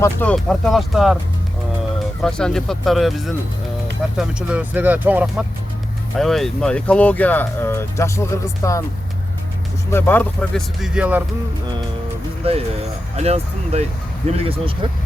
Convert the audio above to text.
Урматтуу партиялаштар, фракциянын депутаттары, биздин партия мүчөлөрү, силерге чоң рахмат. Аябай мына экология, жашыл Кыргызстан, ушундай бардык прогрессивдүү идеялардын биз мындай альянстын мындай демилгеси болуш керек.